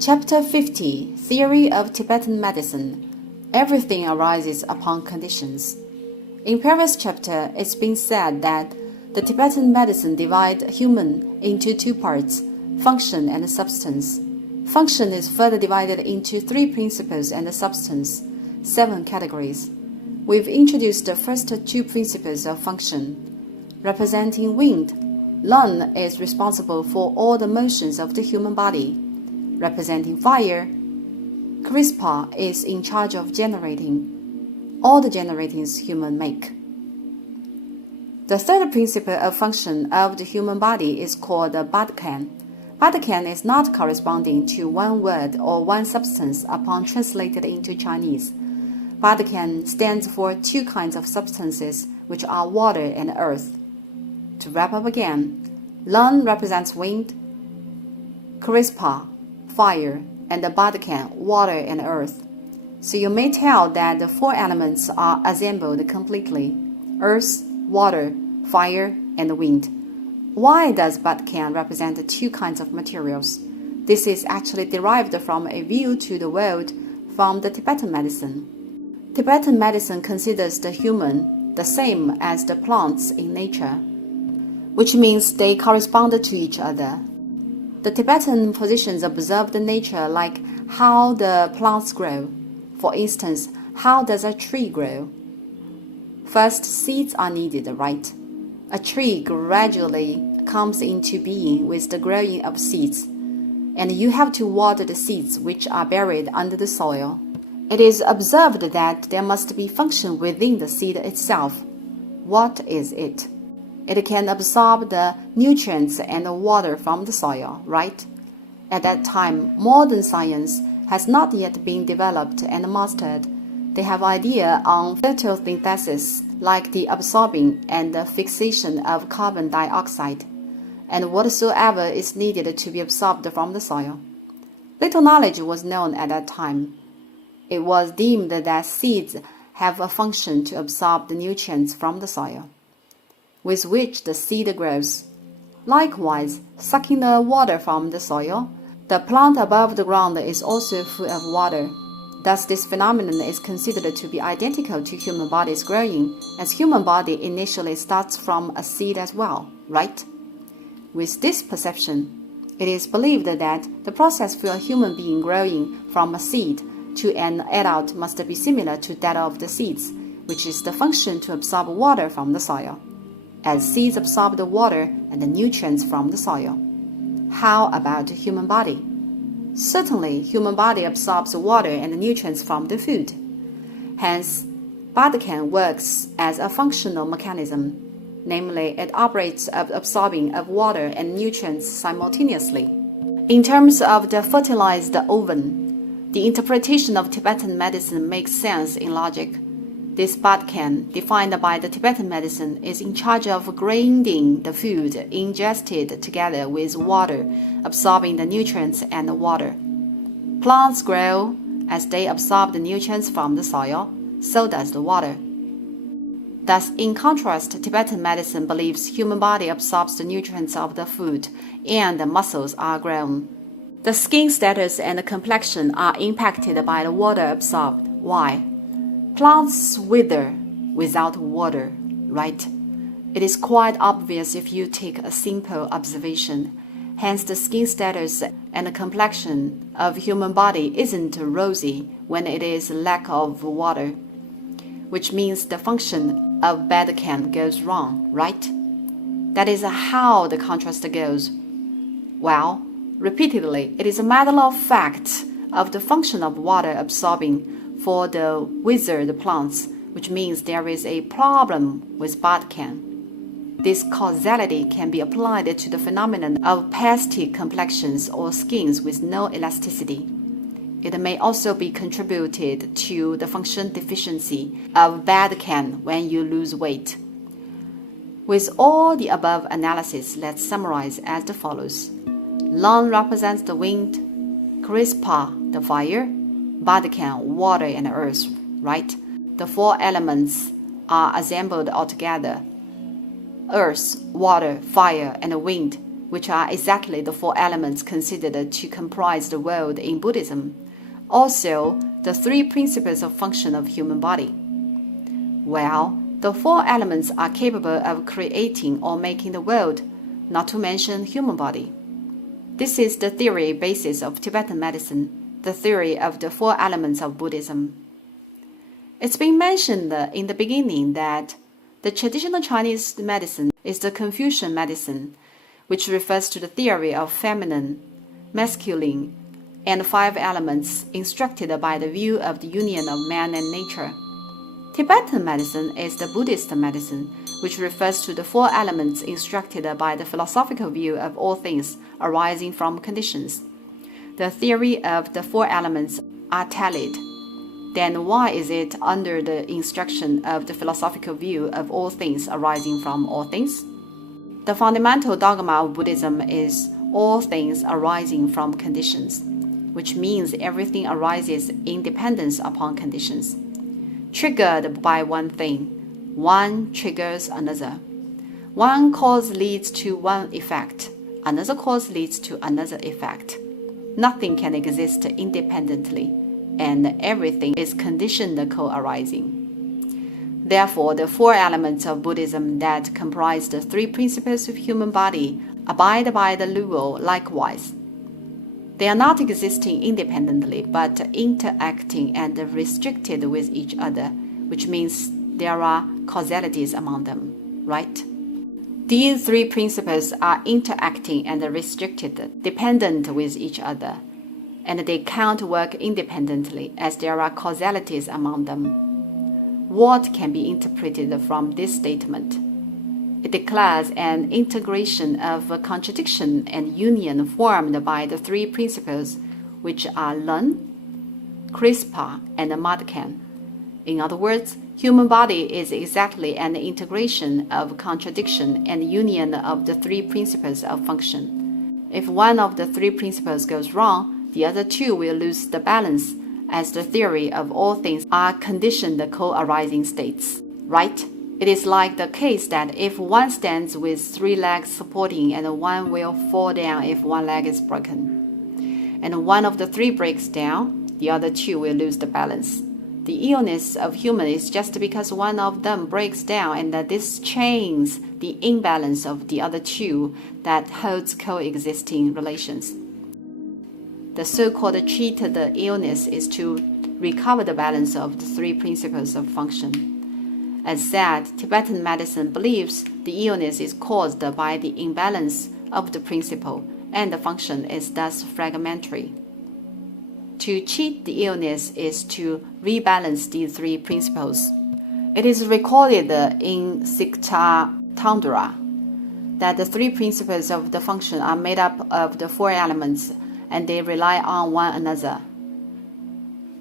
Chapter 50 Theory of Tibetan Medicine. Everything arises upon conditions. In previous chapter, it's been said that the Tibetan medicine divides human into two parts, function and substance. Function is further divided into three principles and substance, 7 categories. We've introduced the first two principles of function. Representing wind, lung is responsible for all the motions of the human body. Representing fire, Crispa is in charge of generating all the generatings humans make. The third principle of function of the human body is called the Badakan. Badakan is not corresponding to one word or one substance upon translated into Chinese. Badakan stands for two kinds of substances, which are water and earth. To wrap up again, lung represents wind, Crispa, fire, and the Badakan, water and earth. So you may tell that the 4 elements are assembled completely: earth, water, fire, and wind. Why does Badakan represent the 2 kinds of materials? This is actually derived from a view to the world from the Tibetan medicine. Tibetan medicine considers the human the same as the plants in nature, which means they correspond to each other. The Tibetan physicians observe the nature like how the plants grow. For instance, how does a tree grow? First, seeds are needed, right? A tree gradually comes into being with the growing of seeds, and you have to water the seeds which are buried under the soil. It is observed that there must be function within the seed itself. What is it? It can absorb the nutrients and the water from the soil, right? At that time, modern science has not yet been developed and mastered. They have idea on photosynthesis, like the absorbing and the fixation of carbon dioxide, and whatsoever is needed to be absorbed from the soil. Little knowledge was known at that time. It was deemed that seeds have a function to absorb the nutrients from the soil, with which the seed grows. Likewise, sucking the water from the soil, the plant above the ground is also full of water. Thus, this phenomenon is considered to be identical to human body's growing, as human body initially starts from a seed as well, right? With this perception, it is believed that the process for a human being growing from a seed to an adult must be similar to that of the seeds, which is the function to absorb water from the soil, as seeds absorb the water and the nutrients from the soil. How about the human body? Certainly, human body absorbs water and the nutrients from the food. Hence, Badakan works as a functional mechanism, namely it operates of absorbing of water and nutrients simultaneously. In terms of the fertilized ovum, the interpretation of Tibetan medicine makes sense in logic. This Badakan, defined by the Tibetan medicine, is in charge of grinding the food ingested together with water, absorbing the nutrients and the water. Plants grow as they absorb the nutrients from the soil, so does the water. Thus, in contrast, Tibetan medicine believes human body absorbs the nutrients of the food and the muscles are grown. The skin status and the complexion are impacted by the water absorbed. Why? Plants wither without water, right? It is quite obvious if you take a simple observation. Hence, the skin status and the complexion of human body isn't rosy when it is lack of water, which means the function of Badakan goes wrong, right? That is how the contrast goes. Well, repeatedly, it is a matter of fact of the function of water absorbing for the withered plants, which means there is a problem with Badakan. This causality can be applied to the phenomenon of pasty complexions or skins with no elasticity. It may also be contributed to the function deficiency of Badakan when you lose weight. With all the above analysis, let's summarize as follows. Lung represents the wind, Crispa, the fire, Badakan, water and earth, right? The 4 elements are assembled altogether. Earth, water, fire, and wind which are exactly the four elements considered to comprise the world in Buddhism. Also, the three principles of function of human body. Well, the four elements are capable of creating or making the world, not to mention human body. This is the theory basis of Tibetan medicine, the theory of the four elements of Buddhism. It's been mentioned in the beginning that the traditional Chinese medicine is the Confucian medicine, which refers to the theory of feminine, masculine, and five elements instructed by the view of the union of man and nature. Tibetan medicine is the Buddhist medicine, which refers to the four elements instructed by the philosophical view of all things arising from conditions. The theory of the four elements are tallied. Then why is it under the instruction of the philosophical view of all things arising from all things? The fundamental dogma of Buddhism is all things arising from conditions, which means everything arises in dependence upon conditions. Triggered by one thing, one triggers another. One cause leads to one effect, another cause leads to another effect. Nothing can exist independently, and everything is conditioned co-arising. Therefore, the four elements of Buddhism that comprise the three principles of human body abide by the rule likewise. They are not existing independently, but interacting and restricted with each other, which means there are causalities among them, right? These three principles are interacting and restricted, dependent with each other, and they can't work independently as there are causalities among them. What can be interpreted from this statement? It declares an integration of a contradiction and union formed by the three principles, which are Lun, Crispa, and Madkan. In other words, human body is exactly an integration of contradiction and union of the three principles of function. If one of the three principles goes wrong, the other two will lose the balance, as the theory of all things are conditioned co-arising states, right? It is like the case that if one stands with three legs supporting and one will fall down if one leg is broken. And one of the three breaks down, the other two will lose the balance. The illness of human is just because one of them breaks down and that this changes the imbalance of the other two that holds coexisting relations. The so-called treat the illness is to recover the balance of the three principles of function. As said, Tibetan medicine believes the illness is caused by the imbalance of the principle, and the function is thus fragmentary. To treat the illness is to rebalance these three principles. It is recorded in Sikta Tandura that the three principles of the function are made up of the four elements, and they rely on one another.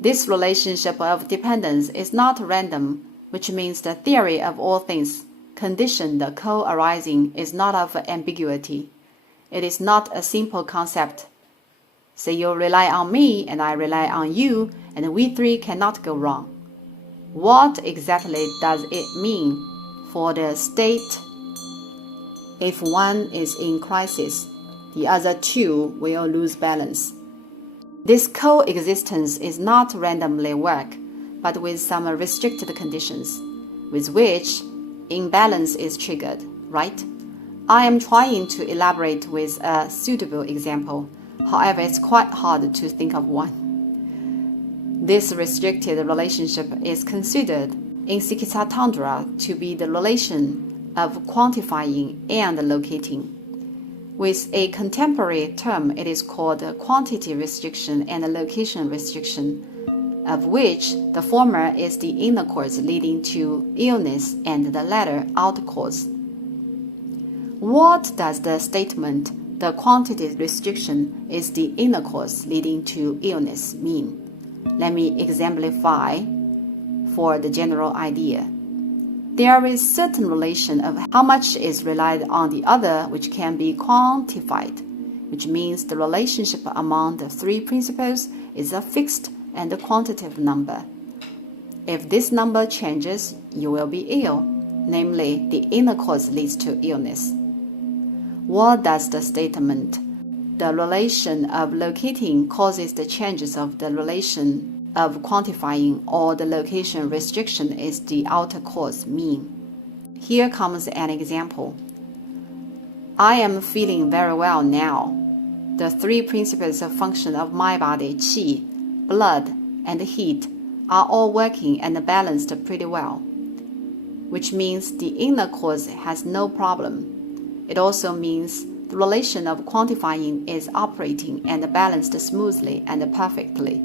This relationship of dependence is not random, which means the theory of all things, conditioned co-arising, is not of ambiguity. It is not a simple concept. Say you rely on me and I rely on you, and we three cannot go wrong. What exactly does it mean for the state? If one is in crisis, the other two will lose balance. This coexistence is not randomly work, but with some restricted conditions, with which imbalance is triggered, right? I am trying to elaborate with a suitable example. However, it's quite hard to think of one. This restricted relationship is considered in Sikita Tandura to be the relation of quantifying and locating. With a contemporary term, it is called quantity restriction and location restriction, of which the former is the inner cause leading to illness and the latter outer cause. What does the statement, the quantity restriction is the inner cause leading to illness, mean? Let me exemplify for the general idea. There is certain relation of how much is relied on the other which can be quantified, which means the relationship among the three principles is a fixed and a quantitative number. If this number changes, you will be ill, namely the inner cause leads to illness. What does the statement, "the relation of locating causes the changes of the relation of quantifying," or "the location restriction is the outer cause," mean? Here comes an example. I am feeling very well now. The three principles of function of my body, qi, blood, and heat, are all working and balanced pretty well, which means the inner cause has no problem. It also means the relation of quantifying is operating and balanced smoothly and perfectly,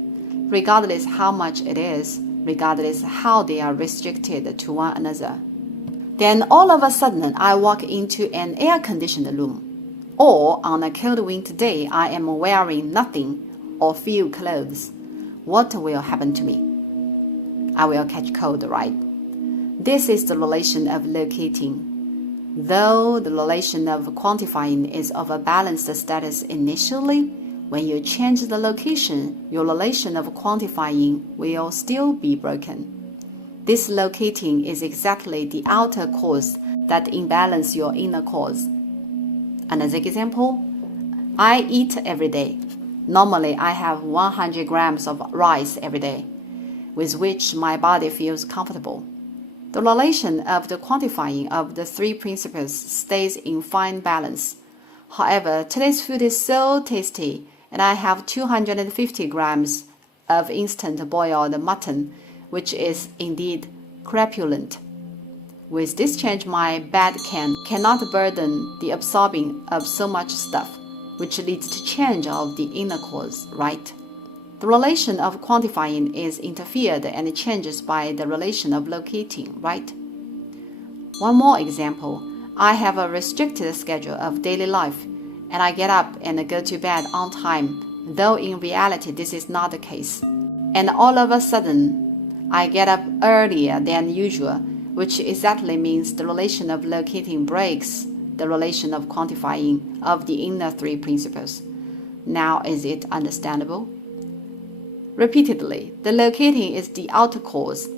regardless how much it is, regardless how they are restricted to one another. Then all of a sudden I walk into an air-conditioned room, or on a cold winter day I am wearing nothing or few clothes. What will happen to me? I will catch cold, right? This is the relation of locating. Though the relation of quantifying is of a balanced status initially, when you change the location, your relation of quantifying will still be broken. This locating is exactly the outer cause that imbalance your inner cause. Another example, I eat every day. Normally, I have 100 grams of rice every day, with which my body feels comfortable. The relation of the quantifying of the three principles stays in fine balance. However, today's food is so tasty, and I have 250 grams of instant boiled mutton, which is indeed crapulent. With this change, my bed cannot burden the absorbing of so much stuff, which leads to change of the inner cause, right? The relation of quantifying is interfered and changes by the relation of locating, right? One more example. I have a restricted schedule of daily life, and I get up and go to bed on time, though in reality this is not the case. And all of a sudden, I get up earlier than usual, which exactly means the relation of locating breaks the relation of quantifying of the inner three principles. Now, is it understandable? Repeatedly, the locating is the outer cause.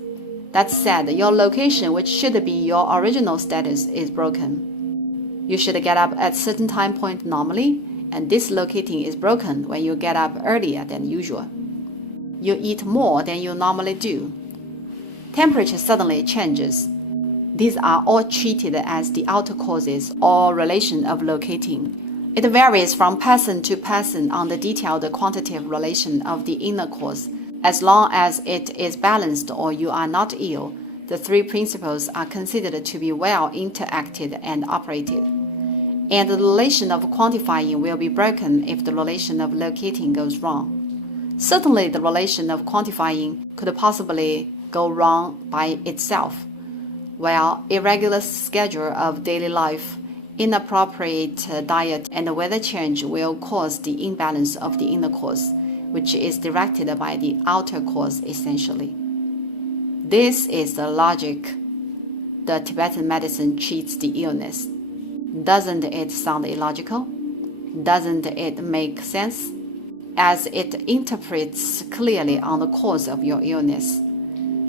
That said, your location, which should be your original status, is broken. You should get up at a certain time point normally, and this locating is broken when you get up earlier than usual. You eat more than you normally do. Temperature suddenly changes. These are all treated as the outer causes or relation of locating. It varies from person to person on the detailed quantitative relation of the inner cause. As long as it is balanced or you are not ill, the three principles are considered to be well interacted and operated. And the relation of quantifying will be broken if the relation of locating goes wrong. Certainly, the relation of quantifying could possibly go wrong by itself, while irregular schedule of daily life, inappropriate diet, and weather change will cause the imbalance of the inner cause, which is directed by the outer cause essentially. This is the logic the Tibetan medicine treats the illness. Doesn't it sound illogical? Doesn't it make sense? As it interprets clearly on the cause of your illness.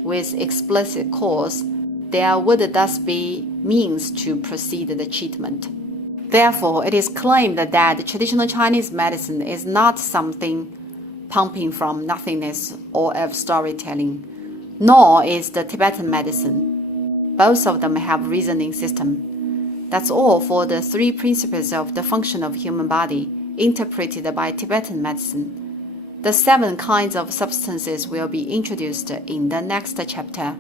With explicit cause, there would thus be means to proceed the treatment. Therefore, it is claimed that traditional Chinese medicine is not something pumping from nothingness or of storytelling, nor is the Tibetan medicine. Both of them have reasoning system. That's all for the three principles of the function of human body, interpreted by Tibetan medicine. The 7 kinds of substances will be introduced in the next chapter.